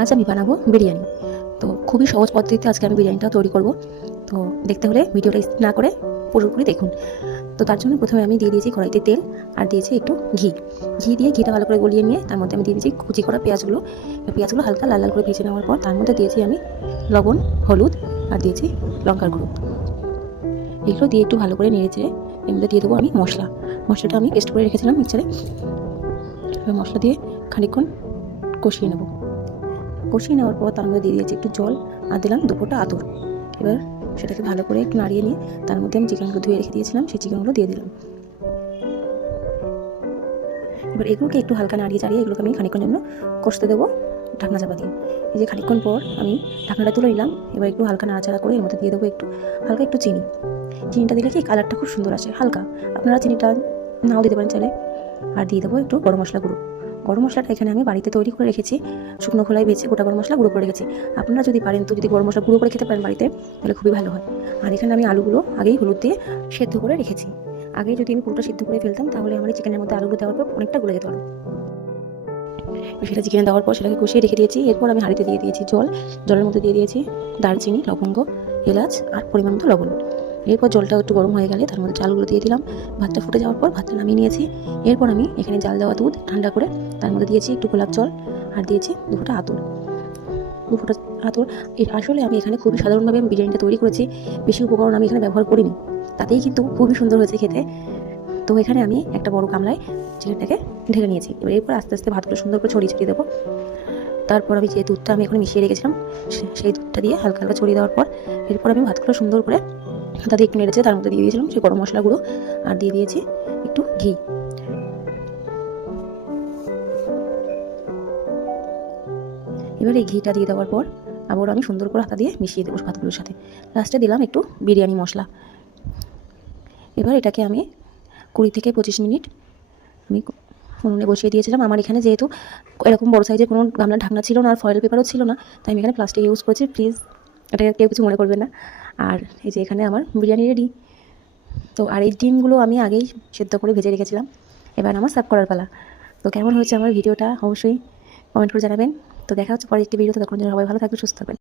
আজ আমি বানাবো বিরিয়ানি। তো খুবই সহজ পদ্ধতিতে আজকে আমি বিরিয়ানিটা তৈরি করব। তো দেখতে হলে ভিডিওটা স্কিপ না করে পুরোপুরি দেখুন। তো তার জন্য প্রথমে আমি দিয়ে দিয়েছি কড়াইতে তেল আর দিয়েছি একটু ঘি। দিয়ে ঘিটা ভালো করে গলিয়ে নিয়ে তার মধ্যে আমি দিয়ে দিয়েছি কুচি করা পেঁয়াজগুলো। পেঁয়াজগুলো হালকা লাল লাল করে ভেজে নেওয়ার পর তার মধ্যে দিয়েছি আমি লবণ, হলুদ আর দিয়েছি লঙ্কার গুঁড়ো। এগুলো দিয়ে একটু ভালো করে নেড়ে চেড়ে এর মধ্যে দিয়ে দেবো আমি মশলাটা আমি পেস্ট করে রেখেছিলাম মিক্সারে। এবার মশলা দিয়ে খানিকক্ষণ কষিয়ে নেব। কষিয়ে নেওয়ার পর তার মধ্যে দিয়ে দিয়েছি একটু জল আর দিলাম 2 ফোঁটা আতর। এবার সেটাকে ভালো করে একটু নাড়িয়ে নিয়ে তার মধ্যে আমি চিকেনগুলো ধুয়ে রেখে দিয়েছিলাম, সেই চিকেনগুলো দিয়ে দিলাম। এবার এগুলোকে একটু হালকা নাড়িয়ে চাড়িয়ে এগুলোকে আমি খানিকক্ষণ জন্য কষতে দেবো ঢাকনা চাপা দিয়ে। এই যে খানিকক্ষণ পর আমি ঢাকনাটা তুলে নিলাম। এবার একটু হালকা নাড়াচাড়া করে এর মধ্যে দিয়ে দেবো হালকা একটু চিনিটা দিলে কি কালারটা খুব সুন্দর আসে হালকা। আপনারা চিনিটা নাও দিতে পারেন চাইলে। আর দিয়ে দেবো একটু গরম মশলা গুঁড়ো। গরম মশলাটা এখানে আমি বাড়িতে তৈরি করে রেখেছি, শুকনো খোলায় বেছে গোটা গরম মশলা গুঁড়ো করে রেখেছি। আপনারা যদি পারেন তো যদি গরম মশলা গুঁড়ো করে খেতে পারেন বাড়িতে তাহলে খুবই ভালো হয়। আর এখানে আমি আলুগুলো আগেই হলুদ দিয়ে সেদ্ধ করে রেখেছি। আগে যদি আমি পুরোটা সিদ্ধ করে ফেলতাম তাহলে আমার চিকেনের মধ্যে আলুগুলো দেওয়ার পর অনেকটা গলে যেত আলু। সেটা চিকেনে দেওয়ার পর সেটাকে কষিয়ে রেখে দিয়েছি। এরপর আমি হাঁড়িতে দিয়ে দিয়েছি জলের মধ্যে দিয়ে দিয়েছি দারচিনি, লবঙ্গ, এলাচ আর পরিমাণ মতো লবণ। এরপর জলটা একটু গরম হয়ে গেলে তার মধ্যে চালগুলো দিয়ে দিলাম। ভাতটা ফুটে যাওয়ার পর ভাতটা নামিয়ে নিয়েছি। এরপর আমি এখানে জাল দেওয়া দুধ ঠান্ডা করে তার মধ্যে দিয়েছি একটু গোলাপ জল আর দিয়েছি 2 ফোঁটা আতর। আসলে আমি এখানে খুবই সাধারণভাবে বিরিয়ানিটা তৈরি করেছি, বেশি উপকরণ আমি এখানে ব্যবহার করিনি, তাতেই কিন্তু খুবই সুন্দর হয়েছে খেতে। তো এখানে আমি একটা বড় গামলায় চিকেনটাকে ঢেলে নিয়েছি। এরপর আস্তে আস্তে ভাতগুলো সুন্দর করে ছড়িয়ে দেবো। তারপর আমি যে দুধটা আমি এখন মিশিয়ে রেখেছিলাম সেই দুধটা দিয়ে হালকা হালকা ছড়িয়ে দেওয়ার পর এরপর আমি ভাতগুলো সুন্দর করে তাতে একটু নেড়েছে তার মধ্যে দিয়ে দিয়েছিলাম সেই গরম মশলা গুঁড়ো আর দিয়ে দিয়েছি একটু ঘি। এবার এই ঘিটা দিয়ে দেওয়ার পর আবার আমি সুন্দর করে হাতা দিয়ে মিশিয়ে দেবো ভাতগুলোর সাথে। লাস্টে দিলাম একটু বিরিয়ানি মশলা। এবার এটাকে আমি 20 থেকে 25 মিনিট আমি উনুনে বসিয়ে দিয়েছিলাম। আমার এখানে যেহেতু এরকম বড় সাইজের কোনো গামলা ঢাকনা ছিল না আর ফয়েল পেপারও ছিল না, তাই আমি এখানে প্লাস্টিক ইউজ করেছি। প্লিজ এটা কেউ কিছু মনে করবেন না। আর এই যে এখানে আমার বিরিয়ানি রেডি। তো আর এই ডিমগুলো আমি আগেই সেদ্ধ করে ভেজে রেখেছিলাম। এবার আমার সার্ভ করার পালা। তো কেমন হয়েছে আমার ভিডিওটা অবশ্যই কমেন্ট করে জানাবেন। তো দেখা হচ্ছে পরে একটি ভিডিওতে, তখন যেন সবাই ভালো থাকবে, সুস্থ থাকবেন।